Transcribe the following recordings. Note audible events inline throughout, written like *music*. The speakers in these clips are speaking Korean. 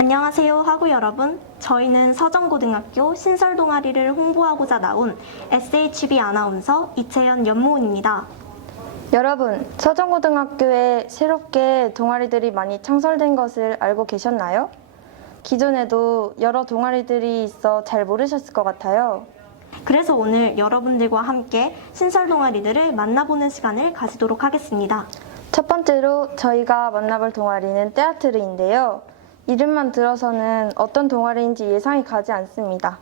안녕하세요, 하구 여러분. 저희는 서정고등학교 신설 동아리를 홍보하고자 나온 SHB 아나운서 이채연 연무원입니다. 여러분, 서정고등학교에 새롭게 동아리들이 많이 창설된 것을 알고 계셨나요? 기존에도 여러 동아리들이 있어 잘 모르셨을 것 같아요. 그래서 오늘 여러분들과 함께 신설 동아리들을 만나보는 시간을 가지도록 하겠습니다. 첫 번째로 저희가 만나볼 동아리는 떼아트르인데요. 이름만 들어서는 어떤 동아리인지 예상이 가지 않습니다.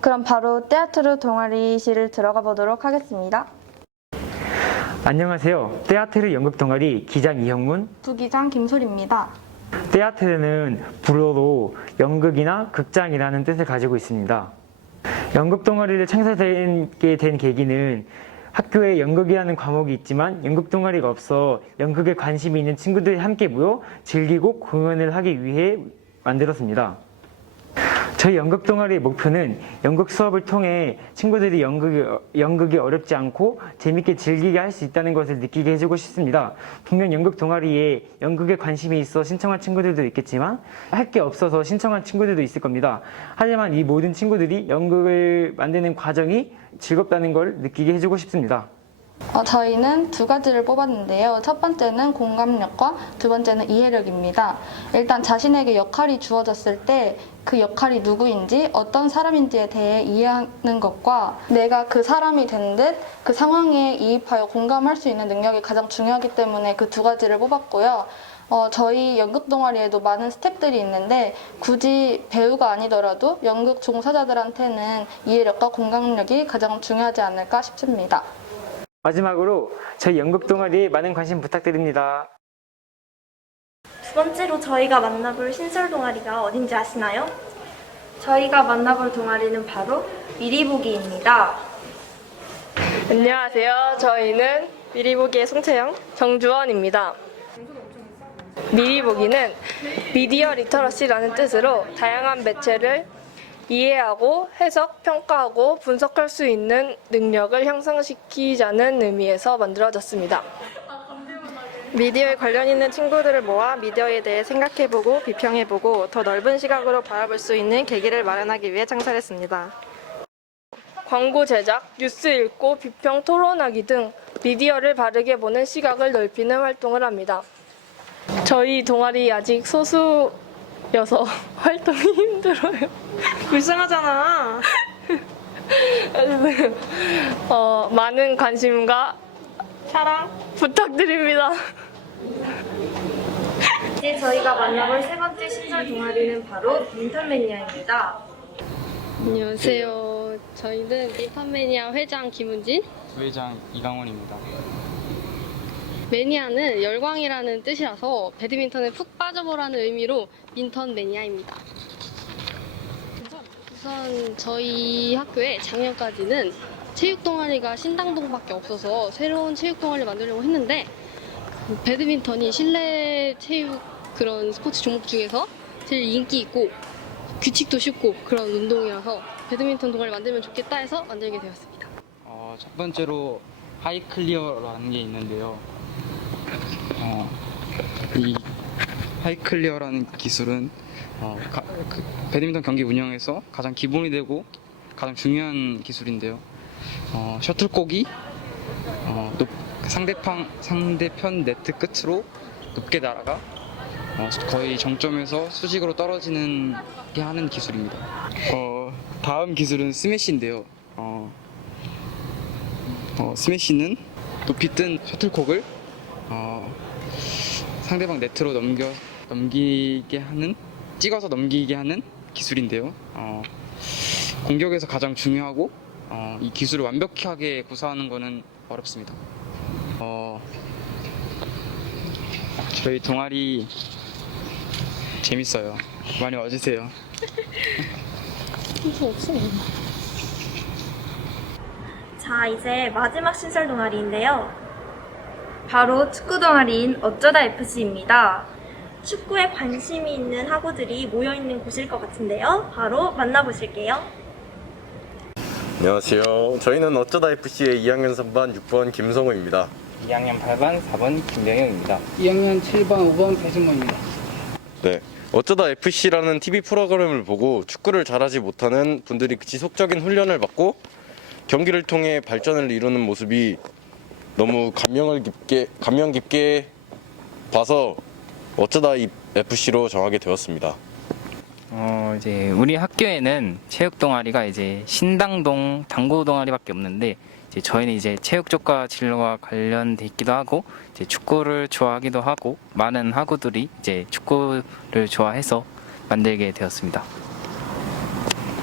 그럼 바로 떼아트르 동아리실을 들어가 보도록 하겠습니다. 안녕하세요. 떼아트르 연극 동아리 기장 이형문. 부기장 김솔입니다. 떼아트르는 불어로 연극이나 극장이라는 뜻을 가지고 있습니다. 연극 동아리를 창설하게 된 계기는 학교에 연극이라는 과목이 있지만 연극 동아리가 없어 연극에 관심이 있는 친구들이 함께 모여 즐기고 공연을 하기 위해 만들었습니다. 저희 연극 동아리의 목표는 연극 수업을 통해 친구들이 연극이, 연극이 어렵지 않고 재밌게 즐기게 할 수 있다는 것을 느끼게 해주고 싶습니다. 분명 연극 동아리에 연극에 관심이 있어 신청한 친구들도 있겠지만 할 게 없어서 신청한 친구들도 있을 겁니다. 하지만 이 모든 친구들이 연극을 만드는 과정이 즐겁다는 걸 느끼게 해주고 싶습니다. 어, 저희는 두 가지를 뽑았는데요. 첫 번째는 공감력과 두 번째는 이해력입니다. 일단 자신에게 역할이 주어졌을 때 그 역할이 누구인지 어떤 사람인지에 대해 이해하는 것과 내가 그 사람이 된 듯 그 상황에 이입하여 공감할 수 있는 능력이 가장 중요하기 때문에 그 두 가지를 뽑았고요. 어, 저희 연극 동아리에도 많은 스탭들이 있는데 굳이 배우가 아니더라도 연극 종사자들한테는 이해력과 공감력이 가장 중요하지 않을까 싶습니다. 마지막으로 저희 연극 동아리에 많은 관심 부탁드립니다. 두 번째로 저희가 만나볼 신설 동아리가 어딘지 아시나요? 저희가 만나볼 동아리는 바로 미리보기입니다. 안녕하세요. 저희는 미리보기의 송채영, 정주원입니다. 미리보기는 미디어 리터러시라는 뜻으로 다양한 매체를 이해하고 해석, 평가하고 분석할 수 있는 능력을 향상시키자는 의미에서 만들어졌습니다. 미디어에 관련 있는 친구들을 모아 미디어에 대해 생각해보고 비평해보고 더 넓은 시각으로 바라볼 수 있는 계기를 마련하기 위해 창설했습니다. 광고 제작, 뉴스 읽고 비평 토론하기 등 미디어를 바르게 보는 시각을 넓히는 활동을 합니다. 저희 동아리 아직 소수 여서 *laughs* 활동이 힘들어요. 불쌍하잖아. *laughs* 어, 많은 관심과 사랑 부탁드립니다. 이제 저희가 만나볼 세 번째 신설 동아리는 바로 민턴매니아입니다. 안녕하세요. 저희는 민턴매니아 회장 김은진. 부회장 이강원입니다. 매니아는 열광이라는 뜻이라서 배드민턴에 푹 빠져보라는 의미로 민턴 매니아입니다. 우선 저희 학교에 작년까지는 체육 동아리가 신당동밖에 없어서 새로운 체육 동아리를 만들려고 했는데 배드민턴이 실내 체육 그런 스포츠 종목 중에서 제일 인기 있고 규칙도 쉽고 그런 운동이라서 배드민턴 동아리 만들면 좋겠다 해서 만들게 되었습니다. 어, 첫 번째로 하이클리어라는 게 있는데요. 어, 이 하이클리어라는 기술은 어, 가- 그 배드민턴 경기 운영에서 가장 기본이 되고 가장 중요한 기술인데요. 어, 셔틀콕이 어, 높- 상대방 상대편 네트 끝으로 높게 날아가 어, 거의 정점에서 수직으로 떨어지는 게 하는 기술입니다. 어, 다음 기술은 스매시인데요. 어, 어, 스매시는 높이 뜬 셔틀콕을 어, 상대방 네트로 넘겨 넘기게 하는 찍어서 넘기게 하는 기술인데요. 어, 공격에서 가장 중요하고 어, 이 기술을 완벽하게 구사하는 것은 어렵습니다. 어, 저희 동아리 재밌어요. 많이 와주세요. 자, 이제 마지막 신설 동아리인데요. 바로 축구 동아리인 어쩌다 FC입니다. 축구에 관심이 있는 학우들이 모여 있는 곳일 것 같은데요. 바로 만나보실게요. 안녕하세요. 저희는 어쩌다 FC의 2학년 3반 6번 김성우입니다. 2학년 8반 4번 김병영입니다. 2학년 7반 5번 배승모입니다. 네. 어쩌다 FC라는 TV 프로그램을 보고 축구를 잘하지 못하는 분들이 지속적인 훈련을 받고 경기를 통해 발전을 이루는 모습이 너무 감명을 깊게 감명 깊게 봐서 어쩌다 이 FC로 정하게 되었습니다. 어, 이제 우리 학교에는 체육 동아리가 이제 신당동 당구 동아리밖에 없는데 이제 저희는 이제 체육 쪽과 진로와 관련돼 있기도 하고 이제 축구를 좋아하기도 하고 많은 학우들이 이제 축구를 좋아해서 만들게 되었습니다.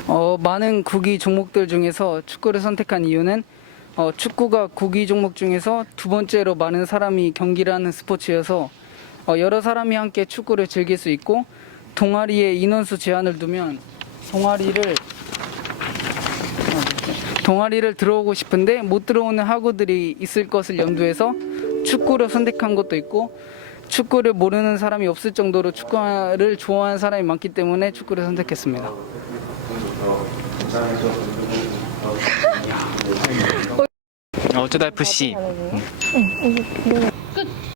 어, 많은 구기 종목들 중에서 축구를 선택한 이유는 어, 축구가 구기 종목 중에서 두 번째로 많은 사람이 경기를 하는 스포츠여서 어, 여러 사람이 함께 축구를 즐길 수 있고 동아리에 인원수 제한을 두면 동아리를 어, 동아리를 들어오고 싶은데 못 들어오는 학우들이 있을 것을 염두해서 축구를 선택한 것도 있고 축구를 모르는 사람이 없을 정도로 축구를 좋아하는 사람이 많기 때문에 축구를 선택했습니다. 어쩌다 FC